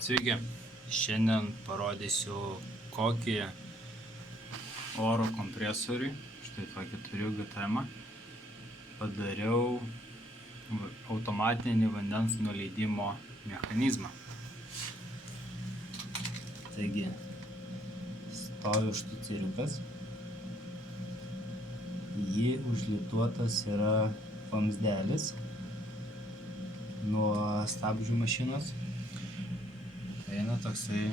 Sveiki, šiandien parodysiu kokį oro kompresorių, štai tokį turiu GTM, padariau automatinį vandens nuleidimo mechanizmą. Taigi, stovi štuceriukas, jį užlituotas yra vamzdelis nuo stabdžių mašinos. Eina toksai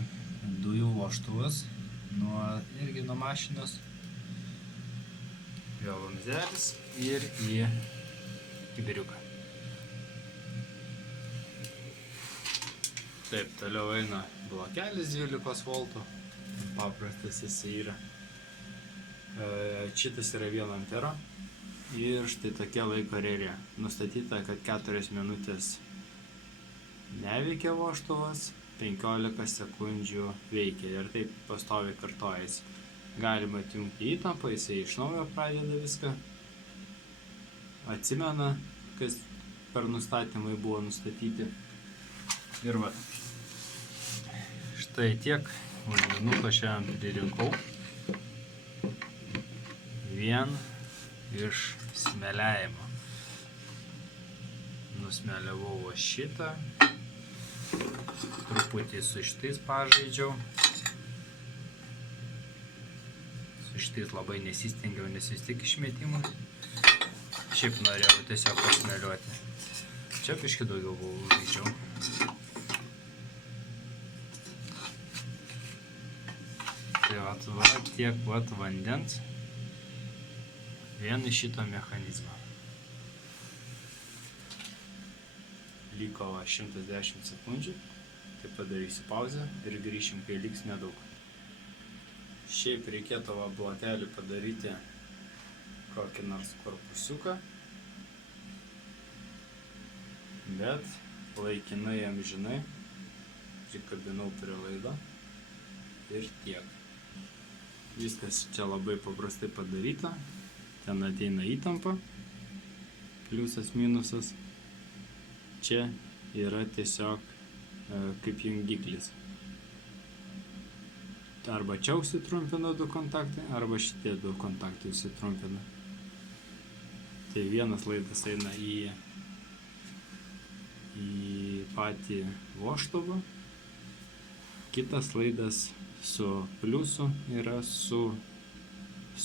dujų vožtuvas irgi nuo mašinos, jo vamzdelis ir į kibiriuką. Taip, toliau eina blokelis 12 voltų, paprastas jis yra. Šitas yra 1 ampero ir štai tokia laiko relė. Nustatyta, kad 4 minutės neveikia vožtuvas, 15 sekundžių veikia ir taip pastoviai kartojasi. Galima atjungti įtampą, jisai iš naujo pradeda viską. Atsimena, kas per nustatymai buvo nustatyti. Ir va. Štai tiek vandenuko šiandien pririnkau. Vien iš smėliavimo. Nusmėliavau va šitą. Truputį su šitais pažaidžiau. Su šitais labai nesistengiau, nes vis tik išmetimų. Šiaip norėjau tiesiog pasmėliuoti. Čia biškį daugiau buvau žaidžiau. Tai va tiek vandens vien iš šito mechanizmo. Liko 110 sekundžių, tai padarysiu pauzę ir grįšim, kai liks nedaug. Šiaip reikėtų blokelį padaryti kokį nors korpusiuką, bet laikinai amžinai prikabinau prie laido ir tiek. Viskas čia labai paprastai padaryta, ten ateina įtampa, pliusas, minusas. Čia yra tiesiog kaip jungiklis. Arba čia užsitrumpina 2 kontaktai, arba šitie 2 kontaktai užsitrumpina. Tai vienas laidas eina į patį vožtuvą, kitas laidas su pliusu yra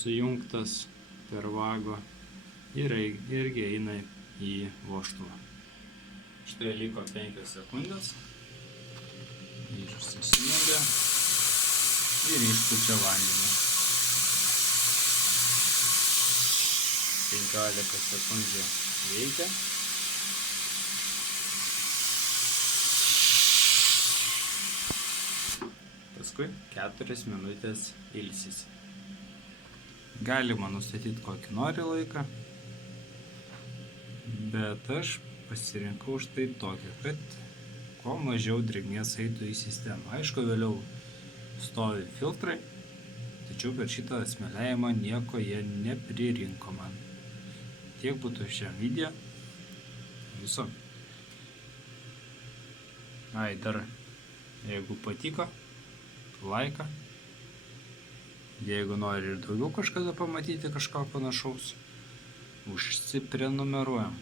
sujungtas per vago ir irgi eina į vožtuvą. Štai liko 5 sekundės, išsisijungia ir išpučia vandenį. 15 sekundžių veikia. Paskui 4 minutės ilsisi. Galima nustatyti kokį nori laiką, bet aš pasirinkau štai tokį, kad kuo mažiau drėgmės eitų į sistemą. Aišku, vėliau stovi filtrai, tačiau per šitą smėliavimą nieko jie nepririnko man. Tiek būtų šiam video. Viso. Dar, jeigu patiko, laiką. Jeigu nori ir daugiau kažkada pamatyti kažką panašaus, užsiprenumeruojam.